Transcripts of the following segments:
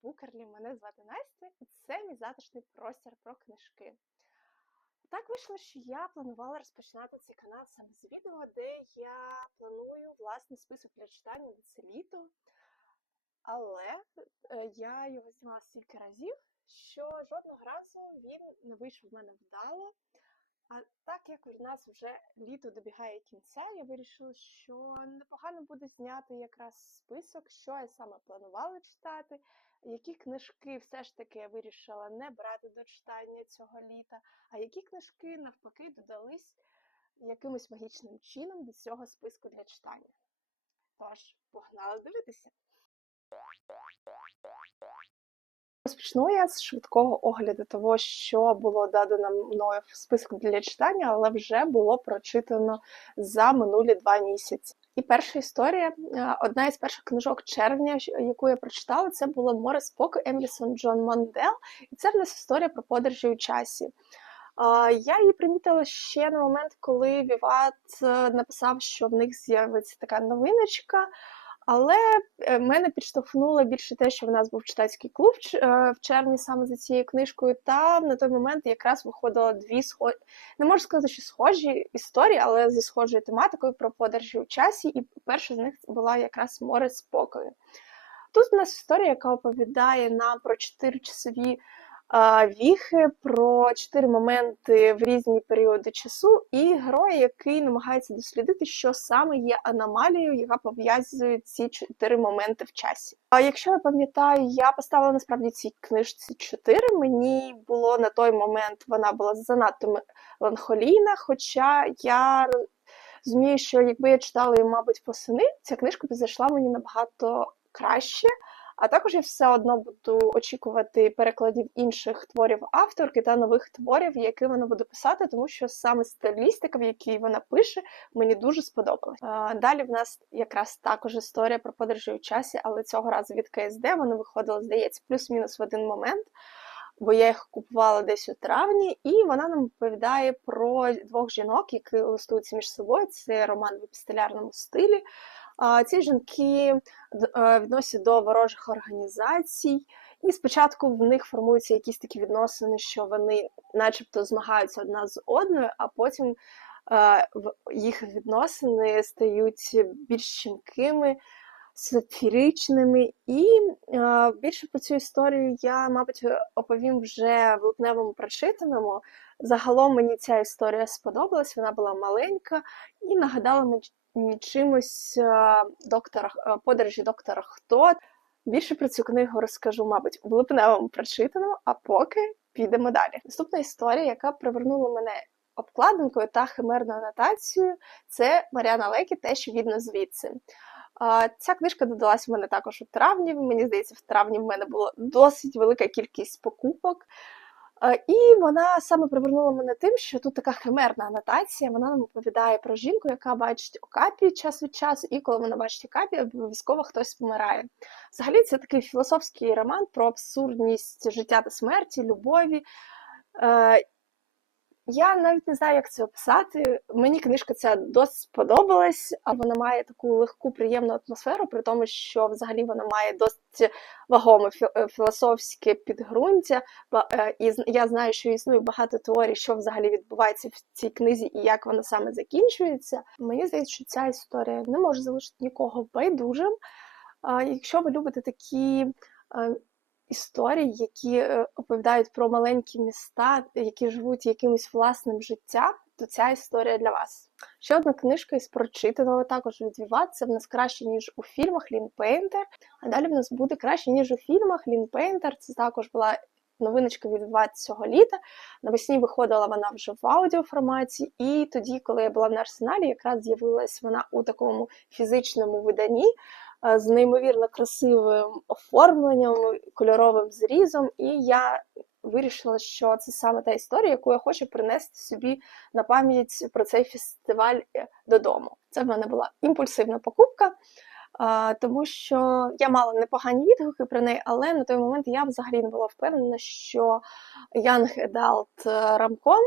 слухателі! Мене звати Настя, і це мій затишний простір про книжки. Так вийшло, що я планувала розпочинати цей канал саме з відео, де я планую власний список для читання на це літо. Але е, я його знімала стільки разів, що жодного разу він не вийшов в мене вдало. А так як у нас вже літо добігає кінця, я вирішила, що непогано буде зняти якраз список, що я саме планувала читати, які книжки все ж таки я вирішила не брати до читання цього літа, а які книжки навпаки додались якимось магічним чином до цього списку для читання. Тож, погнали дивитися! Розпочну я з швидкого огляду того, що було додано мною в список для читання, але вже було прочитано за минулі два місяці. І перша історія, е, одна із перших книжок червня, яку я прочитала, це було Море споку Емлісон Джон Мандел, і це в нас історія про подорожі у часі. Я її примітила ще на момент, коли Віват е, написав, що в них з'явиться така новиночка. Але е, мене підштовхнуло більше те, що в нас був читацький клуб е, в червні саме за цією книжкою. Та на той момент якраз виходило дві схожі, не можу сказати, що схожі історії, але зі схожою тематикою про подорожі у часі. І перша з них була якраз море спокою. Тут у нас історія, яка оповідає нам про чотири часові віхи про чотири моменти в різні періоди часу, і герой, який намагається дослідити, що саме є аномалією, яка пов'язує ці чотири моменти в часі. А якщо я пам'ятаю, я поставила насправді цій книжці чотири. Мені було на той момент вона була занадто меланхолійна, хоча я. Розумію, що якби я читала її, мабуть, восени, ця книжка підзайшла мені набагато краще. А також я все одно буду очікувати перекладів інших творів авторки та нових творів, які вона буде писати, тому що саме стилістика, в якій вона пише, мені дуже сподобалась. Далі в нас якраз також історія про подорожі у часі, але цього разу від КСД вона виходила, здається, плюс-мінус в один момент. Бо я їх купувала десь у травні, і вона нам оповідає про двох жінок, які листуються між собою. Це роман в епістолярному стилі. Ці жінки е, відносять до ворожих організацій, і спочатку в них формуються якісь такі відносини, що вони, начебто, змагаються одна з одною, а потім е, їх відносини стають більш чімкими, сатиричними. І е, більше про цю історію я, мабуть, оповім вже в липневому прочитаному. Загалом мені ця історія сподобалась, вона була маленька і нагадала мені чимось доктора подорожі доктора Хто. Більше про цю книгу розкажу, мабуть, в липневому прочитаному, а поки підемо далі. Наступна історія, яка привернула мене обкладинкою та химерною анотацією, це Маріана Лекі, те, що відно звідси. Ця книжка додалась у мене також у травні. Мені здається, в травні в мене була досить велика кількість покупок. І вона саме привернула мене тим, що тут така химерна анотація. Вона нам оповідає про жінку, яка бачить окапі час від часу, і коли вона бачить окапі, обов'язково хтось помирає. Взагалі, це такий філософський роман про абсурдність життя та смерті, любові. Я навіть не знаю, як це описати. Мені книжка ця досить сподобалась, а вона має таку легку, приємну атмосферу, при тому, що взагалі вона має досить вагоме е, філософське підґрунтя. Е, і я знаю, що існує багато теорій, що взагалі відбувається в цій книзі і як вона саме закінчується. Мені здається, що ця історія не може залишити нікого байдужим. Якщо ви любите такі е, історій, які е, оповідають про маленькі міста, які живуть якимось власним життям, то ця історія для вас. Ще одна книжка із прочитаного також від Віват, це в нас краще, ніж у фільмах Лін Пейнтер. А далі в нас буде краще, ніж у фільмах Лін Пейнтер. Це також була новиночка від цього літа. Навесні виходила вона вже в аудіоформаті, і тоді, коли я була на арсеналі, якраз з'явилась вона у такому фізичному виданні. Е, з неймовірно красивим оформленням, кольоровим зрізом, і я вирішила, що це саме та історія, яку я хочу принести собі на пам'ять про цей фестиваль е, додому. Це в мене була імпульсивна покупка. Тому що я мала непогані відгуки про неї, але на той момент я взагалі не була впевнена, що Young Adult рамком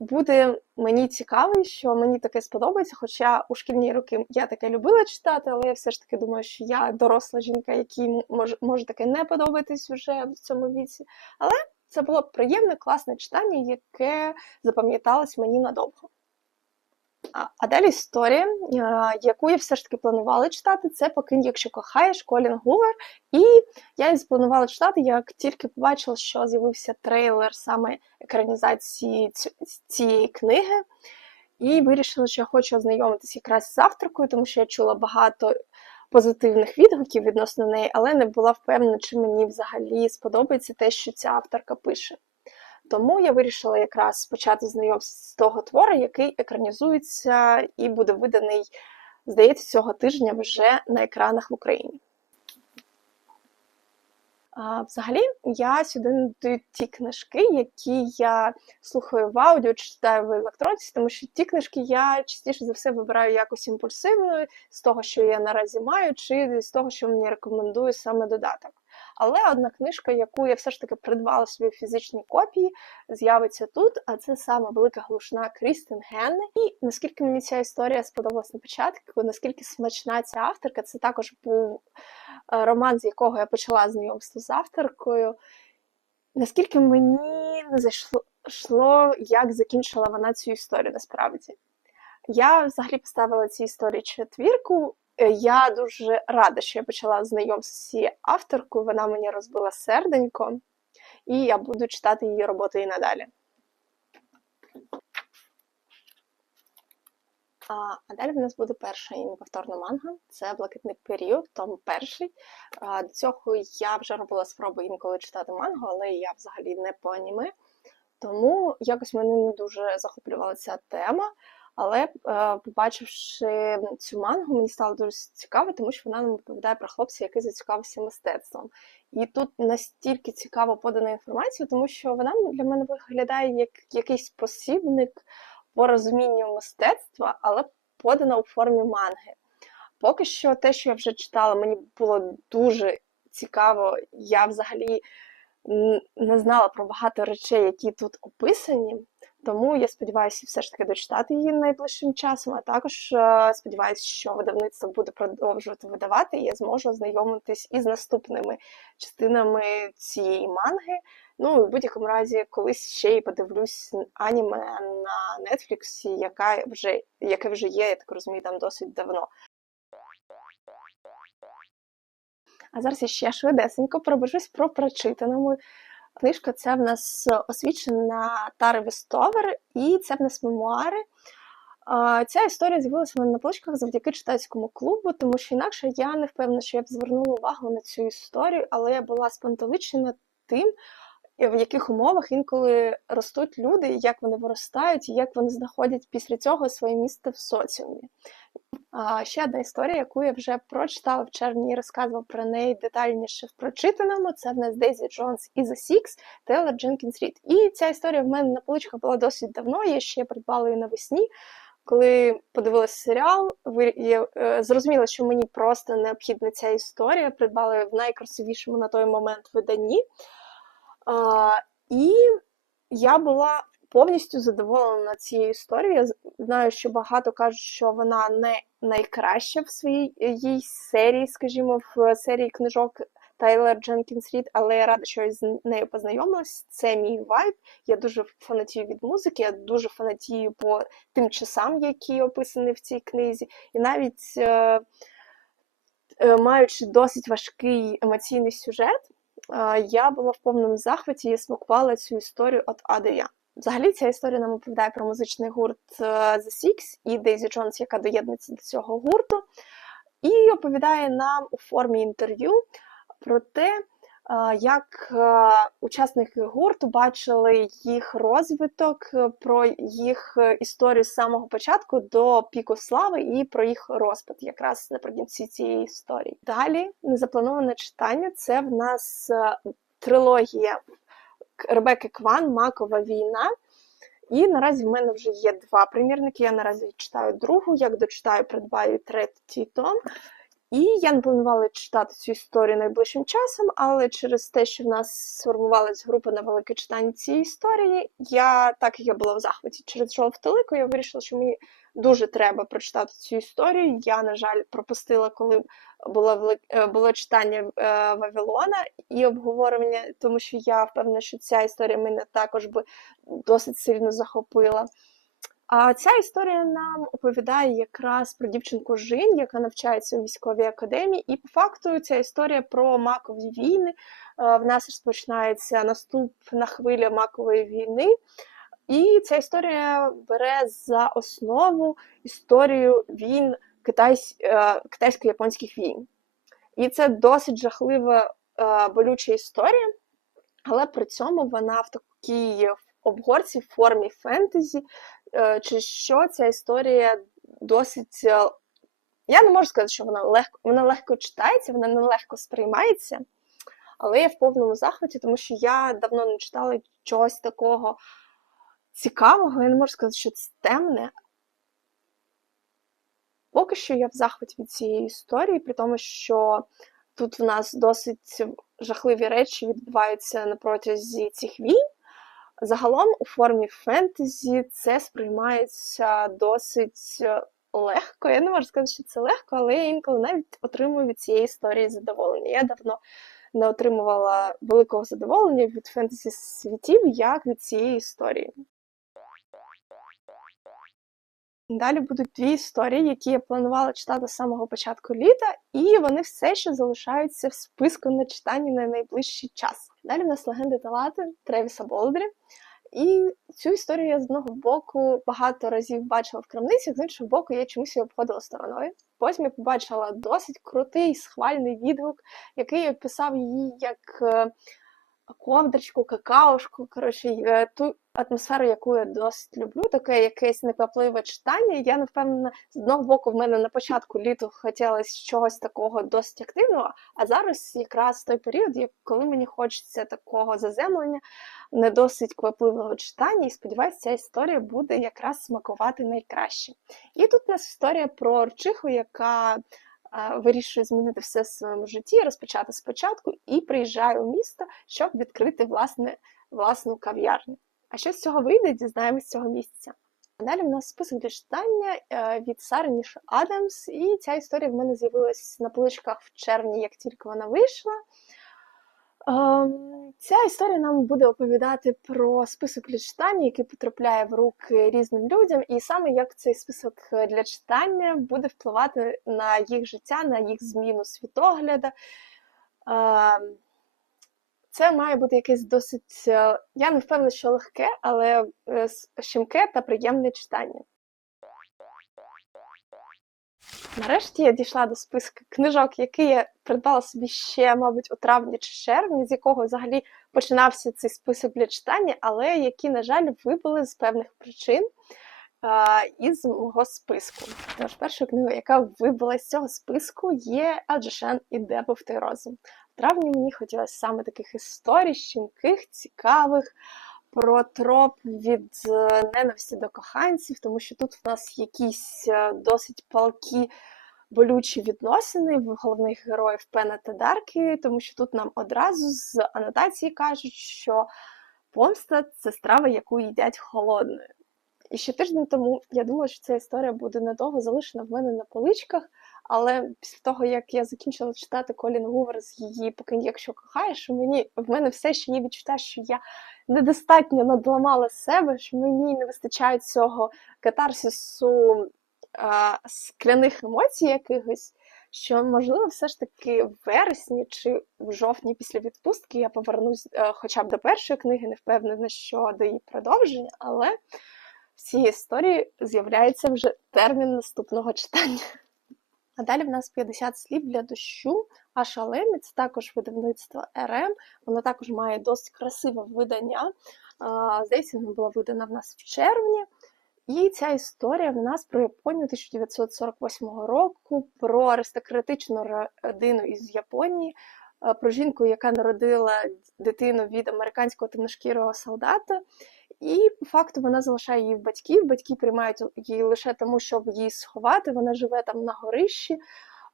буде мені цікавий, що мені таке сподобається. Хоча у шкільні роки я таке любила читати, але я все ж таки думаю, що я доросла жінка, якій може, може таке не подобатись вже в цьому віці. Але це було приємне, класне читання, яке запам'яталось мені надовго. А, далі історія, яку я все ж таки планувала читати, це Покинь, якщо кохаєш Колін Гувер. І я її спланувала читати, як тільки побачила, що з'явився трейлер саме екранізації цієї книги. І вирішила, що я хочу ознайомитися якраз з авторкою, тому що я чула багато позитивних відгуків відносно неї, але не була впевнена, чи мені взагалі сподобається те, що ця авторка пише. Тому я вирішила якраз почати знайомство з того твору, який екранізується і буде виданий, здається, цього тижня вже на екранах в Україні. Взагалі, я сюди не додаю ті книжки, які я слухаю в аудіо, читаю в електронці, тому що ті книжки я частіше за все вибираю якось імпульсивно, з того, що я наразі маю, чи з того, що мені рекомендує саме додаток. Але одна книжка, яку я все ж таки придбала собі в фізичній копії, з'явиться тут, а це саме велика глушна Крістен Генне. І наскільки мені ця історія сподобалась на початку, наскільки смачна ця авторка, це також був е, роман, з якого я почала знайомство з авторкою. Наскільки мені не зайшло, як закінчила вона цю історію насправді. Я взагалі поставила цій історії четвірку. Е, Я дуже рада, що я почала знайомство з цією авторкою. Вона мені розбила серденько, і я буду читати її роботи і надалі. А, а далі в нас буде перша і неповторна манга. Це блакитний період, том перший. А, до цього я вже робила спроби інколи читати мангу, але я взагалі не по аніме. Тому якось мене не дуже захоплювала ця тема. Але е, побачивши цю мангу, мені стало дуже цікаво, тому що вона нам розповідає про хлопця, який зацікавився мистецтвом. І тут настільки цікаво подана інформація, тому що вона для мене виглядає як якийсь посібник по розумінню мистецтва, але подана у формі манги. Поки що те, що я вже читала, мені було дуже цікаво. Я взагалі не знала про багато речей, які тут описані. Тому я сподіваюся все ж таки дочитати її найближчим часом, а також е, сподіваюся, що видавництво буде продовжувати видавати, і я зможу ознайомитись із наступними частинами цієї манги. Ну, і в будь-якому разі, колись ще й подивлюсь аніме на Нетфліксі, яка вже, яке вже є, я так розумію, там досить давно. А зараз я ще швидесенько пробежусь про прочитаному. Книжка це в нас освічена Тари Вестовер, і це в нас мемуари. Ця історія з'явилася в мене на поличках завдяки читацькому клубу, тому що інакше я не впевнена, що я б звернула увагу на цю історію, але я була спантеличена тим, в яких умовах інколи ростуть люди, як вони виростають, і як вони знаходять після цього своє місце в соціумі. Ще одна історія, яку я вже прочитала в червні і розказувала про неї детальніше в прочитаному. Це в нас Дейзі Джонс і The Six, Тейлор Дженкінс Рід. І ця історія в мене на поличках була досить давно. Я ще придбала її навесні. Коли подивилася серіал, я е, зрозуміла, що мені просто необхідна ця історія. Придбала її в найкрасивішому на той момент виданні. І я була повністю задоволена цією історією. Я знаю, що багато кажуть, що вона не найкраща в своїй е, серії, скажімо, в серії книжок Тайлер Дженкінс Рід, але я рада, що я з нею познайомилась. Це мій вайб. Я дуже фанатію від музики, я дуже фанатію по тим часам, які описані в цій книзі. І навіть е, е, маючи досить важкий емоційний сюжет, е, я була в повному захваті і смакувала цю історію від А до Я. Взагалі, ця історія нам оповідає про музичний гурт е, The Six і Дейзі Джонс, яка доєднується до цього гурту, і оповідає нам у формі інтерв'ю про те, е, як е, учасники гурту бачили їх розвиток, про їх історію з самого початку до піку слави і про їх розпад якраз наприкінці цієї історії. Далі незаплановане читання це в нас трилогія Ребекки Кван Макова війна. І наразі в мене вже є два примірники. Я наразі читаю другу, як дочитаю, придбаю третій том. І я не планувала читати цю історію найближчим часом, але через те, що в нас сформувалась група на велике читання цієї історії, я, так як я була в захваті через жовту лику, я вирішила, що мені дуже треба прочитати цю історію. Я, на жаль, пропустила, коли було е, було читання е, Вавилона і обговорення, тому що я впевнена, що ця історія мене також би досить сильно захопила. А ця історія нам оповідає якраз про дівчинку Жін, яка навчається у військовій академії, і по факту ця історія про макові війни. Е, В нас розпочинається наступна хвиля макової війни, і ця історія бере за основу історію війн китайсь, е, китайсько-японських війн. І це досить жахлива е, болюча історія, але при цьому вона в такій обгорці в формі фентезі, е, чи що ця історія досить. Я не можу сказати, що вона легко, вона легко читається, вона нелегко сприймається, але я в повному захваті, тому що я давно не читала чогось такого цікавого. Я не можу сказати, що це темне. Поки що я в захваті від цієї історії, при тому, що тут в нас досить жахливі речі відбуваються на протязі цих війн. Загалом у формі фентезі це сприймається досить е, легко. Я не можу сказати, що це легко, але я інколи навіть отримую від цієї історії задоволення. Я давно не отримувала великого задоволення від фентезі світів, як від цієї історії. Далі будуть дві історії, які я планувала читати з самого початку літа, і вони все ще залишаються в списку на читання на найближчий час. Далі в нас легенди Талати Тревіса Болдрі. І цю історію я з одного боку багато разів бачила в крамницях, з іншого боку, я чомусь її обходила стороною. Потім я побачила досить крутий схвальний відгук, який описав її як ковдрочку, какаошку. Коротше, ту атмосферу, яку я досить люблю, таке якесь неквапливе читання. Я не впевнена, з одного боку, в мене на початку літу хотілося чогось такого досить активного, а зараз якраз той період, коли мені хочеться такого заземлення, не досить квапливого читання, і сподіваюся, ця історія буде якраз смакувати найкраще. І тут у нас історія про Орчиху, яка а, вирішує змінити все в своєму житті, розпочати спочатку, і приїжджаю у місто, щоб відкрити власне, власну кав'ярню. А що з цього вийде, дізнаємось цього місяця. Далі в нас список для читання е, від Сари Ніш Адамс, і ця історія в мене з'явилась на поличках в червні, як тільки вона вийшла. Ем, Ця історія нам буде оповідати про список для читання, який потрапляє в руки різним людям, і саме як цей список е, для читання буде впливати на їх життя, на їх зміну світогляда. Ем, Це має бути якесь досить, е, я не впевнена, що легке, але е, щемке та приємне читання. Нарешті я дійшла до списку книжок, які я придбала собі ще, мабуть, у травні чи червні, з якого взагалі починався цей список для читання, але які, на жаль, вибули з певних причин а, із мого списку. Тож перша книга, яка вибула з цього списку, є Аджишен і Де був той розум. В травні мені хотілося саме таких історій, щемких, цікавих. Про троп від е, ненависті до коханців, тому що тут в нас якісь е, досить палкі болючі відносини в головних героїв Пена та Дарки, тому що тут нам одразу з анотації кажуть, що помста це страва, яку їдять холодною. І ще тиждень тому я думала, що ця історія буде надовго залишена в мене на поличках, але після того, як я закінчила читати Колін Гувер з її «Покинь, якщо кохаєш, мені в мене все ще є відчуття, що я недостатньо надламала себе, що мені не вистачає цього катарсису а, скляних емоцій якихось, що, можливо, все ж таки в вересні чи в жовтні після відпустки я повернусь е, хоча б до першої книги, не впевнена, що до її продовження, але в цій історії з'являється вже термін наступного читання. А далі в нас 50 слів для дощу. Аша Лемі, це також видавництво РМ. Воно також має досить красиве видання. А, Здається, воно було видано в нас в червні. І ця історія в нас про Японію 1948 року, про аристократичну родину із Японії, про жінку, яка народила дитину від американського темношкірого солдата. І по факту вона залишає її в батьків. Батьки приймають її лише тому, щоб її сховати. Вона живе там на горищі.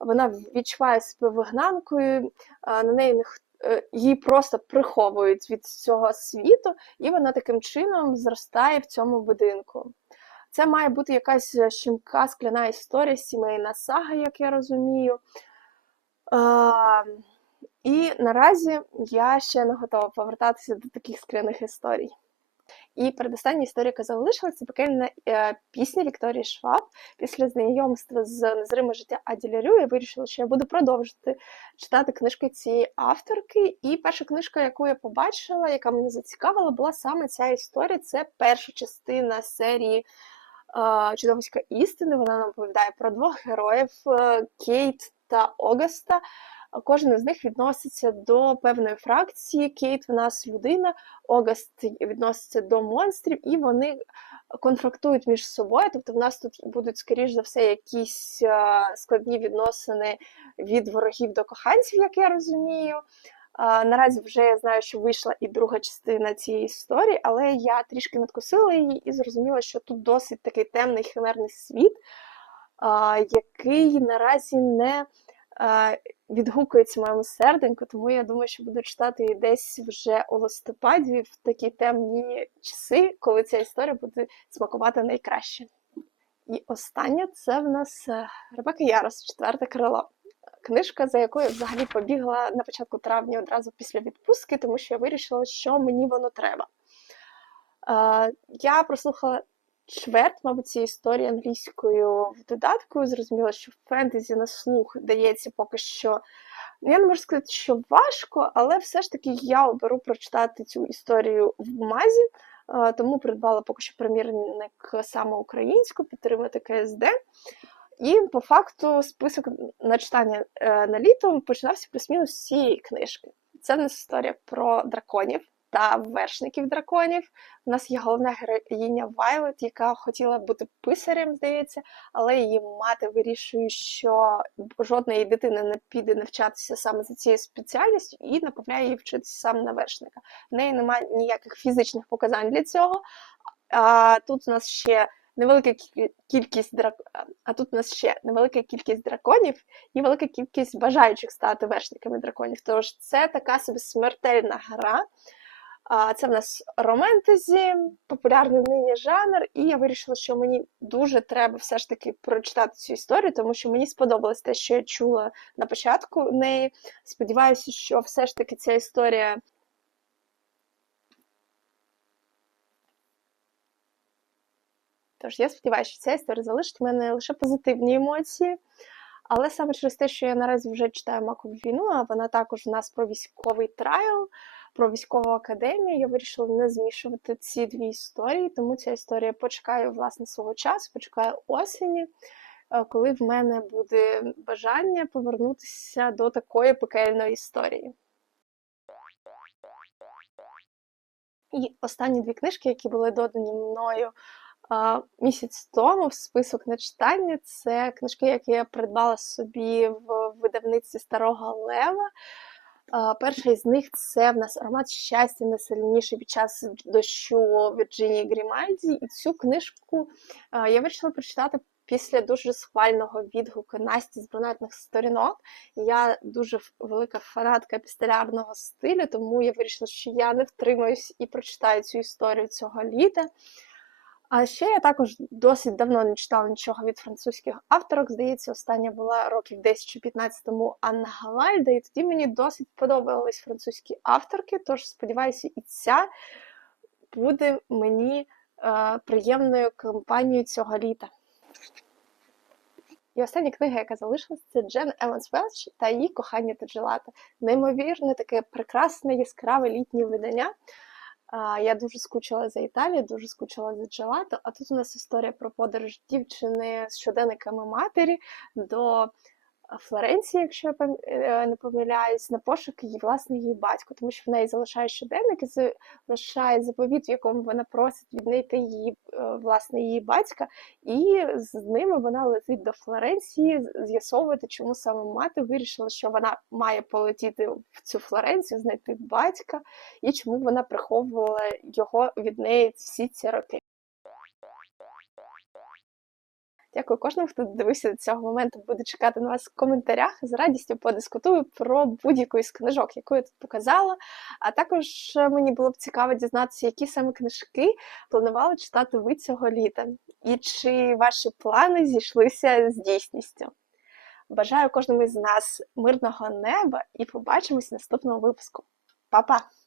Вона відчуває себе вигнанкою, на неї не її просто приховують від цього світу, і вона таким чином зростає в цьому будинку. Це має бути якась е, щемка скляна історія, сімейна сага, як я розумію. А, і наразі я ще не готова повертатися до таких скляних історій. І передостання історія, яка залишилася, це пекельна е, пісня Вікторії Шваб. Після знайомства з незриме життя Аді Лярю я вирішила, що я буду продовжити читати книжки цієї авторки. І перша книжка, яку я побачила, яка мене зацікавила, була саме ця історія. Це перша частина серії е, Чудовиська істини. Вона нам оповідає про двох героїв е, Кейт та Огаста. Кожен із них відноситься до певної фракції. Кейт в нас людина, Огаст відноситься до монстрів, і вони конфліктують між собою. Тобто, в нас тут будуть, скоріш за все, якісь е, складні відносини від ворогів до коханців, як я розумію. Е, Наразі вже я знаю, що вийшла і друга частина цієї історії, але я трішки надкусила її і зрозуміла, що тут досить такий темний химерний світ, е, який наразі не відгукується моєму серденьку, тому я думаю, що буду читати її десь вже у листопаді, в такі темні часи, коли ця історія буде смакувати найкраще. І останнє це в нас е, Ребека Ярос, четверте крило. Книжка, за якою я взагалі побігла на початку травня одразу після відпустки, тому що я вирішила, що мені воно треба. Я прослухала чверть, мабуть, цієї історії англійською в додатку. Зрозуміла, що фентезі на слух дається поки що. Ну, Я не можу сказати, що важко, але все ж таки я оберу прочитати цю історію в бумазі, тому придбала поки що примірник саме українську, підтримати КСД. І по факту список на читання е, на літо починався плюс-мінус з цієї книжки. Це нас історія про драконів та вершників драконів. У нас є головна героїня Вайлет, яка хотіла бути писарем, здається, але її мати вирішує, що жодна її дитина не піде навчатися саме за цією спеціальністю і направляє її вчитися саме на вершника. В неї немає ніяких фізичних показань для цього. А тут у нас ще невелика кіль- кількість драк... а тут у нас ще невелика кількість драконів і велика кількість бажаючих стати вершниками драконів. Тож це така собі смертельна гра. Це в нас романтезі, популярний нині жанр, і я вирішила, що мені дуже треба все ж таки прочитати цю історію, тому що мені сподобалось те, що я чула на початку неї. Сподіваюся, що все ж таки ця історія. Тож я сподіваюся, що ця історія залишить в мене лише позитивні емоції. Але саме через те, що я наразі вже читаю макову війну, а вона також у нас про військовий трайл, про військову академію, я вирішила не змішувати ці дві історії, тому ця історія почекає власне свого часу, почекає осені, е, коли в мене буде бажання повернутися до такої пекельної історії. І останні дві книжки, які були додані мною місяць тому в список на читання, це книжки, які я придбала собі в видавництві Старого Лева. А, Перша із них це в нас аромат щастя найсильніший під час дощу Вірджинії Грімальді. І цю книжку я вирішила прочитати після дуже схвального відгуку Насті з брунетних сторінок. Я дуже велика фанатка епістолярного стилю, тому я вирішила, що я не втримаюсь і прочитаю цю історію цього літа. А ще я також досить давно не читала нічого від французьких авторок. Здається, остання була років 10 чи 15 тому Анна Галальда, і тоді мені досить подобались французькі авторки. Тож сподіваюся, і ця буде мені е, приємною компанією цього літа. І остання книга, яка залишилась, це Джен Еванс Велч та її кохання та джелата. Неймовірне, таке прекрасне, яскраве літнє видання. Я дуже скучила за Італію, дуже скучила за джелато. А тут у нас історія про подорож дівчини з щоденниками матері до Флоренції, якщо я пам- е, не помиляюсь, на пошук її власне її батько, тому що в неї залишає щоденник і залишає заповіт, в якому вона просить віднайти її е, власне її батька, і з ними вона летить до Флоренції з'ясовувати, чому саме мати вирішила, що вона має полетіти в цю Флоренцію, знайти батька, і чому вона приховувала його від неї всі ці роки. Дякую кожному, хто дивився до цього моменту. Буду чекати на вас в коментарях. З радістю подискутую про будь-яку із книжок, яку я тут показала. А також мені було б цікаво дізнатися, які саме книжки планували читати ви цього літа, і чи ваші плани зійшлися з дійсністю. Бажаю кожному із нас мирного неба і побачимось в наступному випуску. Па-па!